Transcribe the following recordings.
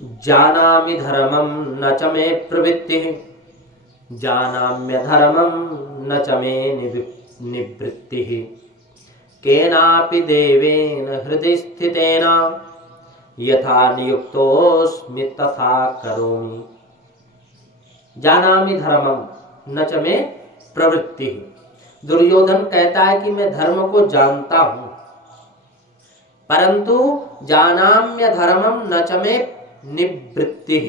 जानामि धर्मं न च मे प्रवृत्तिः जानाम्यधर्मं न च मे निवृत्तिः केनापि देवेन हृदि स्थितेन यथा नियुक्तोऽस्मि तथा करोमि। जानामि धर्मं न च मे प्रवृत्तिः। दुर्योधन कहता है कि मैं धर्म को जानता हूं, परंतु जानाम्य धर्मम न च मे निवृत्तिः।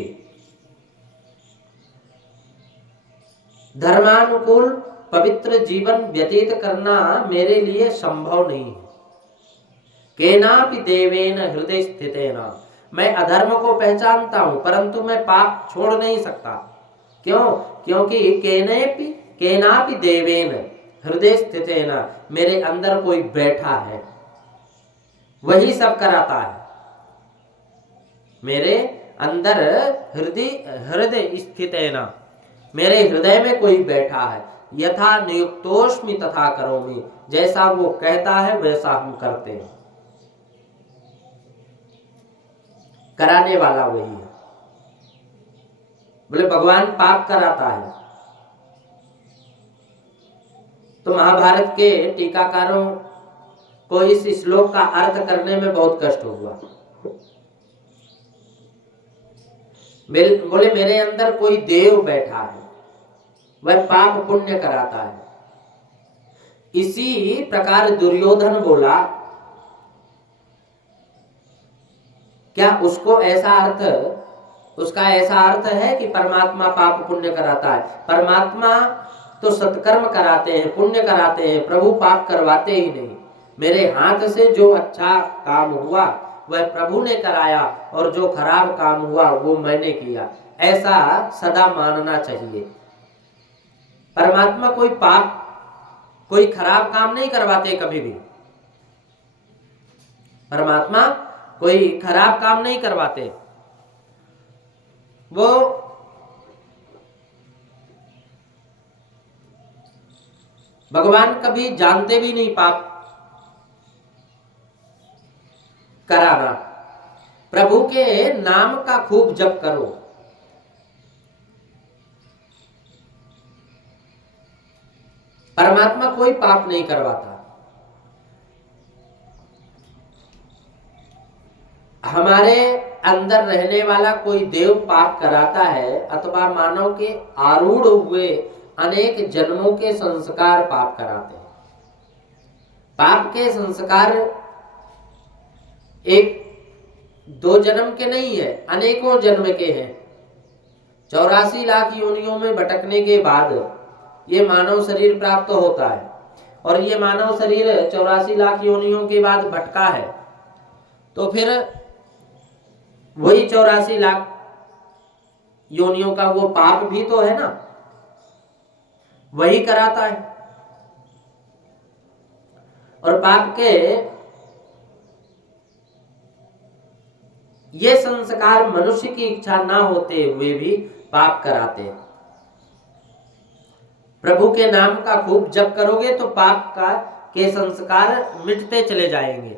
धर्मानुकूल पवित्र जीवन व्यतीत करना मेरे लिए संभव नहीं है। केनापि देवेन हृदय स्थितेन, मैं अधर्म को पहचानता हूं परंतु मैं पाप छोड़ नहीं सकता। क्यों? क्योंकि केनापि देवेन हृदय स्थितेन, मेरे अंदर कोई बैठा है, वही सब कराता है। मेरे अंदर हृदय स्थितेन, मेरे हृदय में कोई बैठा है। यथा नियुक्तोस्मि तथा करोमि, जैसा वो कहता है वैसा हम करते हैं। कराने वाला वही है। बोले भगवान पाप कराता है, तो महाभारत के टीकाकारों को इस श्लोक का अर्थ करने में बहुत कष्ट हुआ। बोले मेरे अंदर कोई देव बैठा है, वह पाप पुण्य कराता है। इसी प्रकार दुर्योधन बोला, क्या उसका ऐसा अर्थ है कि परमात्मा पाप पुण्य कराता है? परमात्मा तो सत्कर्म कराते हैं, पुण्य कराते हैं, प्रभु पाप करवाते ही नहीं। मेरे हाथ से जो अच्छा काम हुआ वह प्रभु ने कराया, और जो खराब काम हुआ वो मैंने किया, ऐसा सदा मानना चाहिए। परमात्मा कोई खराब काम नहीं करवाते कभी भी। परमात्मा कोई खराब काम नहीं करवाते। वो भगवान कभी जानते भी नहीं पाप कराना। प्रभु के नाम का खूब जप करो। परमात्मा कोई पाप नहीं करवाता। हमारे अंदर रहने वाला कोई देव पाप कराता है, अथवा मानव के आरूढ़ हुए अनेक जन्मों के संस्कार पाप कराते हैं। पाप के संस्कार एक दो जन्म के नहीं है, अनेकों जन्म के हैं। 84 लाख योनियों में भटकने के बाद ये मानव शरीर प्राप्त होता है, और ये मानव शरीर 84 लाख योनियों के बाद भटका है, तो फिर वही 84 लाख योनियों का वो पाप भी तो है ना, वही कराता है। और पाप के ये संस्कार मनुष्य की इच्छा ना होते हुए भी पाप कराते हैं। प्रभु के नाम का खूब जप करोगे तो पाप के संस्कार मिटते चले जाएंगे।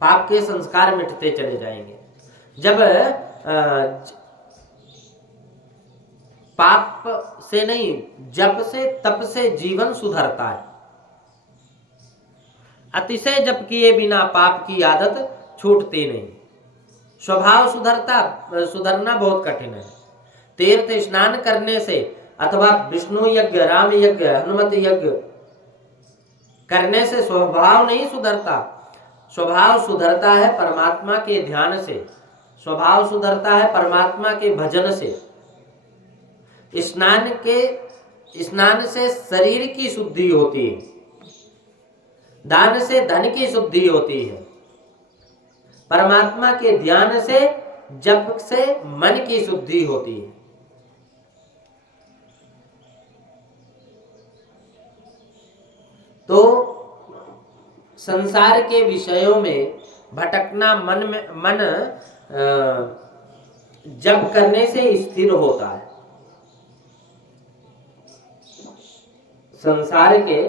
पाप के संस्कार मिटते चले जाएंगे। जब पाप से नहीं, जप से तप से जीवन सुधरता है। अतिशय जप किए बिना पाप की आदत छूटती नहीं। स्वभाव सुधरना बहुत कठिन है। तीर्थ स्नान करने से, अथवा विष्णु यज्ञ, राम यज्ञ, हनुमत यज्ञ करने से स्वभाव नहीं सुधरता। स्वभाव सुधरता है परमात्मा के ध्यान से, स्वभाव सुधरता है परमात्मा के भजन से। स्नान से शरीर की शुद्धि होती है, दान से धन की शुद्धि होती है, परमात्मा के ध्यान से, जप से मन की शुद्धि होती है। तो संसार के विषयों में भटकना मन जप करने से स्थिर होता है। संसार के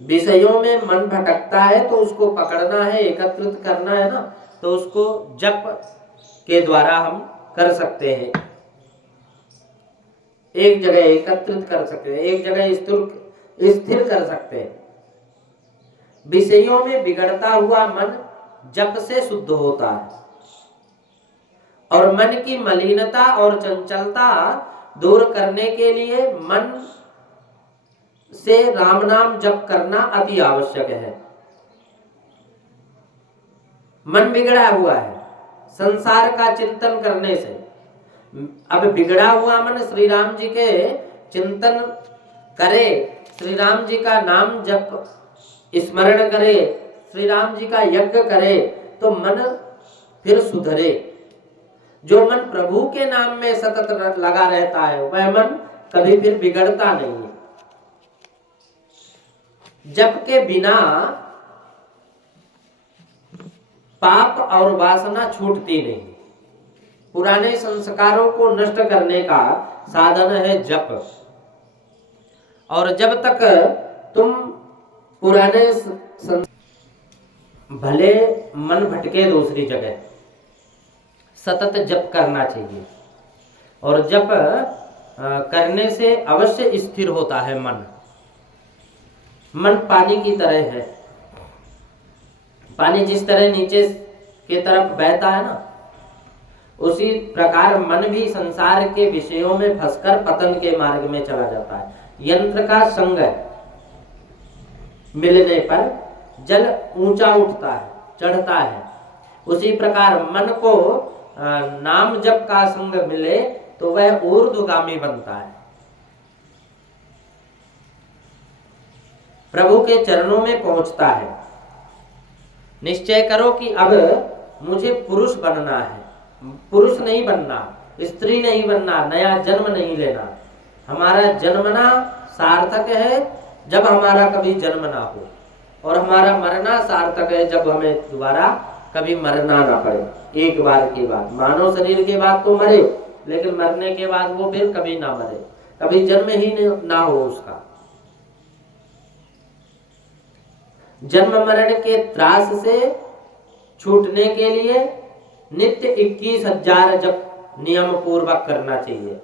विषयों में मन भटकता है तो उसको पकड़ना है, एकत्रित करना है ना, तो उसको जप के द्वारा हम कर सकते हैं। एक जगह एकत्रित कर सकते हैं, एक जगह स्थिर कर सकते हैं। विषयों में बिगड़ता हुआ मन जप से शुद्ध होता है और मन की मलिनता और चंचलता दूर करने के लिए मन से राम नाम जप करना अति आवश्यक है। मन बिगड़ा हुआ है संसार का चिंतन करने से। अब बिगड़ा हुआ मन श्री राम जी के चिंतन करे, श्री राम जी का नाम जप स्मरण करे, श्री राम जी का यज्ञ करे, तो मन फिर सुधरे। जो मन प्रभु के नाम में सतत लगा रहता है वह मन कभी फिर बिगड़ता नहीं है। जप के बिना पाप और वासना छूटती नहीं। पुराने संस्कारों को नष्ट करने का साधन है जप। और जब तक तुम पुराने भले मन भटके दूसरी जगह, सतत जप करना चाहिए। और जप करने से अवश्य स्थिर होता है मन। मन पानी की तरह है। पानी जिस तरह नीचे की तरफ बहता है ना, उसी प्रकार मन भी संसार के विषयों में फंसकर पतन के मार्ग में चला जाता है। यंत्र का संग मिलने पर जल ऊंचा उठता है, चढ़ता है। उसी प्रकार मन को नाम जप का संग मिले तो वह ऊर्ध्वगामी बनता है। प्रभु के चरणों में पहुंचता है। निश्चय करो कि अब मुझे पुरुष बनना है। पुरुष नहीं बनना, स्त्री नहीं बनना, नया जन्म नहीं लेना। हमारा जन्मना सार्थक है जब हमारा कभी जन्म ना हो, और हमारा मरना सार्थक है जब हमें दोबारा कभी मरना ना पड़े। एक बार के बाद, मानव शरीर के बाद तो मरे, लेकिन मरने के बाद वो फिर कभी ना मरे, कभी जन्म ही ना हो उसका। जन्म मरण के त्रास से छूटने के लिए नित्य 21,000 जप नियम पूर्वक करना चाहिए।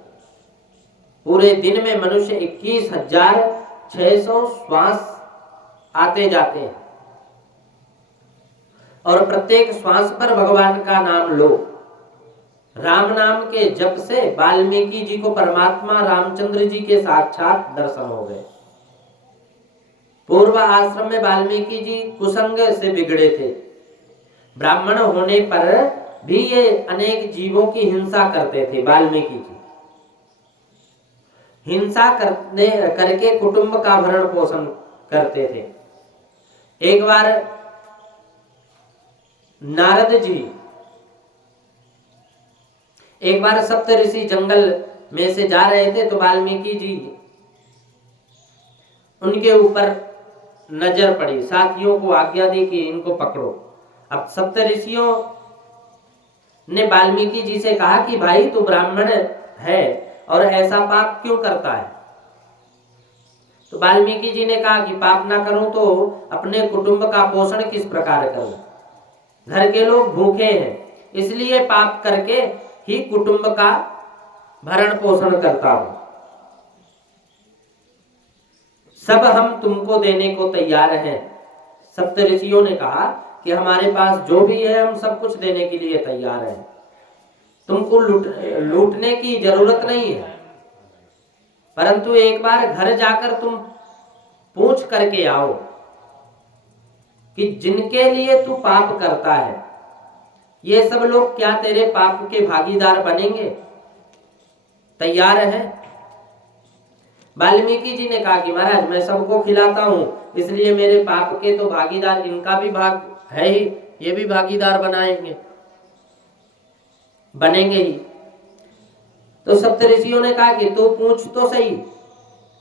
पूरे दिन में मनुष्य 21,600 श्वास आते जाते हैं, और प्रत्येक श्वास पर भगवान का नाम लो। राम नाम के जप से वाल्मीकि जी को परमात्मा रामचंद्र जी के साक्षात दर्शन हो गए। पूर्व आश्रम में वाल्मीकि जी कुसंग से बिगड़े थे। ब्राह्मण होने पर भी ये अनेक जीवों की हिंसा करते थे। वाल्मीकि जी हिंसा करके कुटुंब का भरण पोषण करते थे। एक बार नारद जी, एक बार सप्तऋषि जंगल में से जा रहे थे, तो वाल्मीकि जी उनके ऊपर नजर पड़ी। साथियों को आज्ञा दी कि इनको पकड़ो। अब सप्तऋषियों ने वाल्मीकि जी से कहा कि भाई तू ब्राह्मण है और ऐसा पाप क्यों करता है? तो वाल्मीकि जी ने कहा कि पाप ना करूं तो अपने कुटुंब का पोषण किस प्रकार करूं? घर के लोग भूखे हैं, इसलिए पाप करके ही कुटुंब का भरण पोषण करता हूं। सब हम तुमको देने को तैयार हैं। सप्तऋषियों ने कहा कि हमारे पास जो भी है हम सब कुछ देने के लिए तैयार हैं। तुमको लूटने की जरूरत नहीं है, परंतु एक बार घर जाकर तुम पूछ करके आओ कि जिनके लिए तू पाप करता है, ये सब लोग क्या तेरे पाप के भागीदार बनेंगे? तैयार है? वाल्मीकि जी ने कहा कि महाराज मैं सबको खिलाता हूं, इसलिए मेरे पाप के तो भागीदार, इनका भी भाग है ही, ये भी भागीदार बनेंगे ही। तो सप्तऋषियों ने कहा कि तू पूछ तो सही,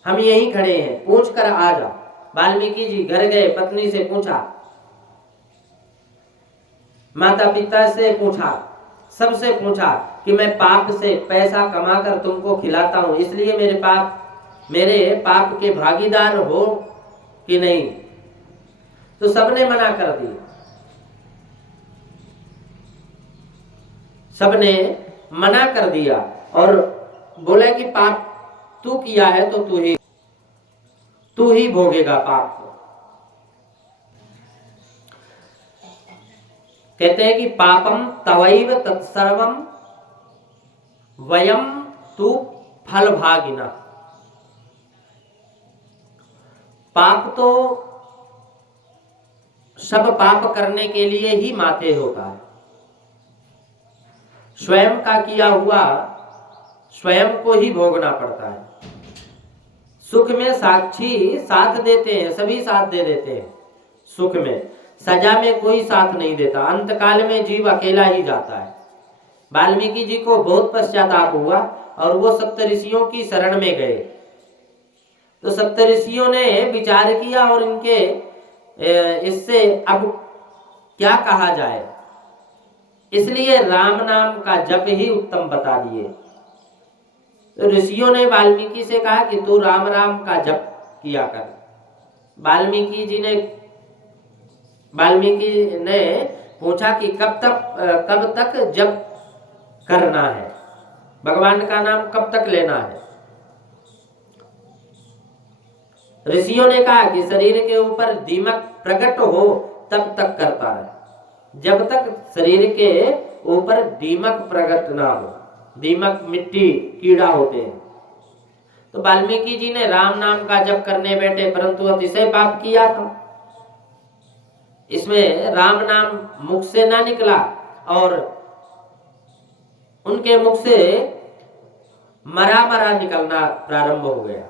हम यहीं खड़े हैं, पूछ कर आ जा। वाल्मीकि जी घर गए, पत्नी से पूछा, माता पिता से पूछा, सबसे पूछा कि मैं पाप से पैसा कमाकर तुमको खिलाता हूं, इसलिए मेरे पाप के भागीदार हो कि नहीं? तो सबने मना कर दिए, सबने मना कर दिया और बोला कि पाप तू किया है तो तू ही भोगेगा पाप को। कहते हैं कि पापम तवैव तत्सर्वम वयम तू फल भागिना। पाप तो सब पाप करने के लिए ही माथे होता है। स्वयं का किया हुआ स्वयं को ही भोगना पड़ता है। सुख में साक्षी साथ देते हैं, सभी साथ दे देते हैं सुख में, सजा में कोई साथ नहीं देता। अंतकाल में जीव अकेला ही जाता है। वाल्मीकि जी को बहुत पश्चाताप हुआ और वो सप्तऋषियों की शरण में गए। तो सप्तऋषियों ने विचार किया और इनके इससे अब क्या कहा जाए, इसलिए राम नाम का जप ही उत्तम बता दिए। तो ऋषियों ने वाल्मीकि से कहा कि तू राम राम का जप किया कर। वाल्मीकि ने पूछा कि कब तक जप करना है, भगवान का नाम कब तक लेना है। ऋषियों ने कहा कि शरीर के ऊपर दीमक प्रकट हो तब तक करता है, जब तक शरीर के ऊपर दीमक प्रकट ना हो। दीमक मिट्टी कीड़ा होते हैं। तो वाल्मीकि जी ने राम नाम का जप करने बैठे, परंतु अतिशय पाप किया था। इसमें राम नाम मुख से ना निकला और उनके मुख से मरा मरा निकलना प्रारंभ हो गया।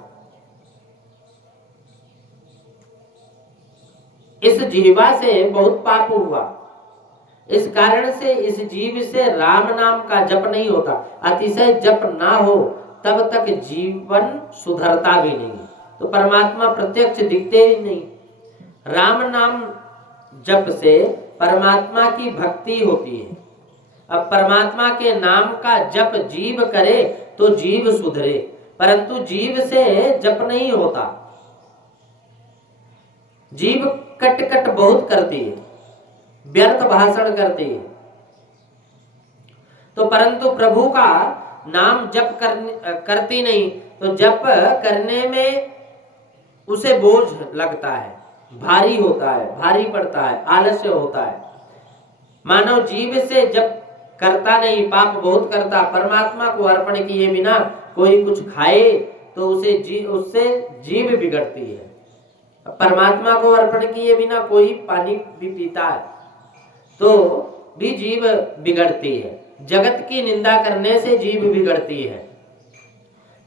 इस जीवा से बहुत पाप हुआ। इस कारण से इस जीव से राम नाम का जप नहीं होता। अतिशय जप ना हो तब तक जीवन सुधरता भी नहीं, तो परमात्मा प्रत्यक्ष दिखते ही नहीं। राम नाम जप से परमात्मा की भक्ति होती है। अब परमात्मा के नाम का जप जीव करे तो जीव सुधरे, परंतु जीव से जप नहीं होता। जीव कट कट बहुत करती है, व्यर्थ भाषण करती है। तो परंतु प्रभु का नाम जप करती नहीं, तो जप करने में उसे बोझ लगता है, भारी होता है, भारी पड़ता है, आलस्य होता है। मानव जीव से जप करता नहीं, पाप बहुत करता। परमात्मा को अर्पण किए बिना कोई कुछ खाए तो उससे जीव बिगड़ती है। परमात्मा को अर्पण किए बिना कोई पानी भी पीता है तो भी जीव बिगड़ती है। जगत की निंदा करने से जीव बिगड़ती है।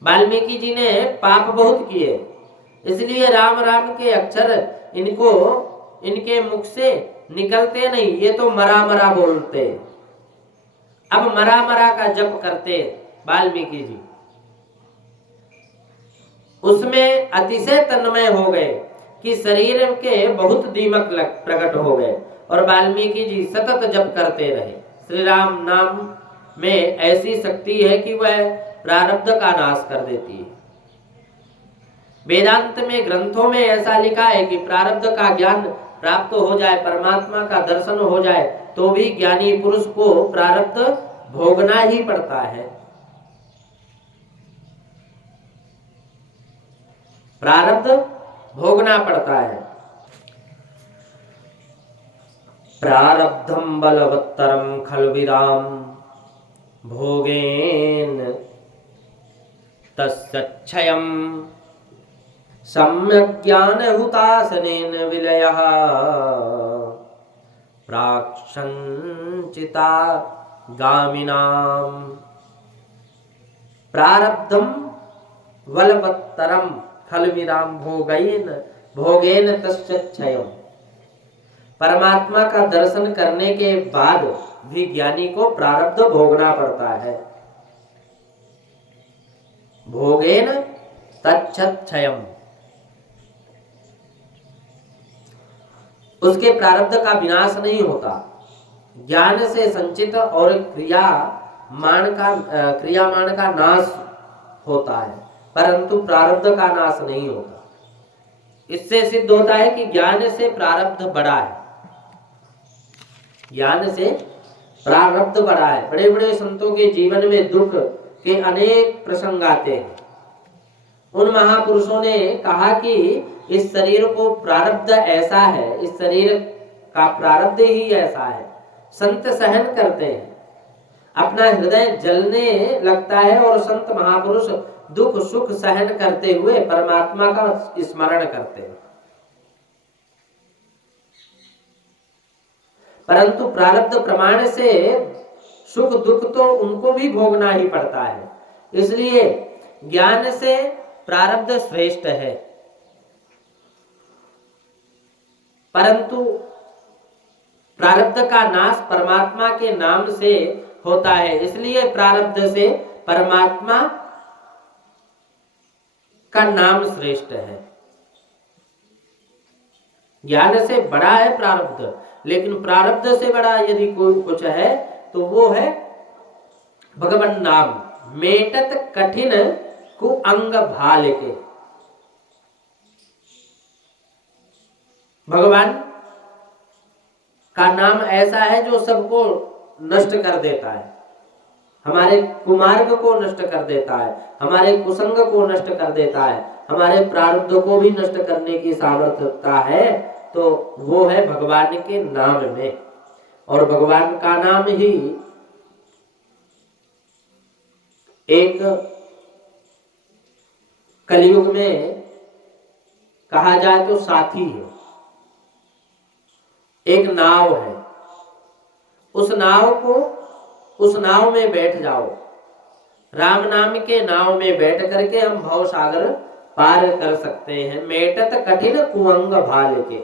वाल्मीकि जी ने पाप बहुत किए, इसलिए राम राम के अक्षर इनके मुख से निकलते नहीं, ये तो मरा मरा बोलते। अब मरा मरा का जप करते वाल्मीकि जी, उसमें अतिशय तन्मय हो गए कि शरीर के बहुत दीमक प्रकट हो गए और वाल्मीकि जी सतत जप करते रहे। श्री राम नाम में ऐसी शक्ति है कि वह प्रारब्ध का नाश कर देती है। वेदांत में ग्रंथों में ऐसा लिखा है कि प्रारब्ध का ज्ञान प्राप्त हो जाए, परमात्मा का दर्शन हो जाए, तो भी ज्ञानी पुरुष को प्रारब्ध भोगना ही पड़ता है। प्रारब्ध भोगना पड़ता है। प्रारब्धम बलवत्तरम खलविदाम भोगेन तस्सक्षयम सम्यक् ज्ञान हुतासनेन विलयः प्राक्संचिता गामिनाम। प्रारब्धम बलवत्तरम खलविदाम भोगेन तस्सक्षयम। परमात्मा का दर्शन करने के बाद भी ज्ञानी को प्रारब्ध भोगना पड़ता है। भोगेन तच्छक्षयम, उसके प्रारब्ध का विनाश नहीं होता। ज्ञान से संचित और क्रियामान का नाश होता है, परंतु प्रारब्ध का नाश नहीं होता। इससे सिद्ध होता है कि ज्ञान से प्रारब्ध बड़ा है, ज्ञान से प्रारब्ध बड़ा है। बड़े बड़े संतों के जीवन में दुख के अनेक प्रसंग आते हैं। उन महापुरुषों ने कहा कि इस शरीर को प्रारब्ध ऐसा है, इस शरीर का प्रारब्ध ही ऐसा है। संत सहन करते हैं, अपना हृदय जलने लगता है और संत महापुरुष दुख सुख सहन करते हुए परमात्मा का स्मरण करते हैं। परंतु प्रारब्ध प्रमाण से सुख दुख तो उनको भी भोगना ही पड़ता है। इसलिए ज्ञान से प्रारब्ध श्रेष्ठ है, परंतु प्रारब्ध का नाश परमात्मा के नाम से होता है। इसलिए प्रारब्ध से परमात्मा का नाम श्रेष्ठ है। ज्ञान से बड़ा है प्रारब्ध, लेकिन प्रारब्ध से बड़ा यदि कोई कुछ है तो वो है भगवान नाम। मेटत कठिन को अंग भाल के, भगवान का नाम ऐसा है जो सबको नष्ट कर देता है, हमारे कुमार्ग को नष्ट कर देता है, हमारे कुसंग को नष्ट कर देता है, हमारे प्रारब्ध को भी नष्ट करने की सामर्थ्यता है। तो वो है भगवान के नाम में, और भगवान का नाम ही एक कलयुग में कहा जाए तो साथी है, एक नाव है। उस नाव में बैठ जाओ, राम नाम के नाव में बैठ करके हम भव सागर पार कर सकते हैं। मेटत कठिन कुअंग भाल के,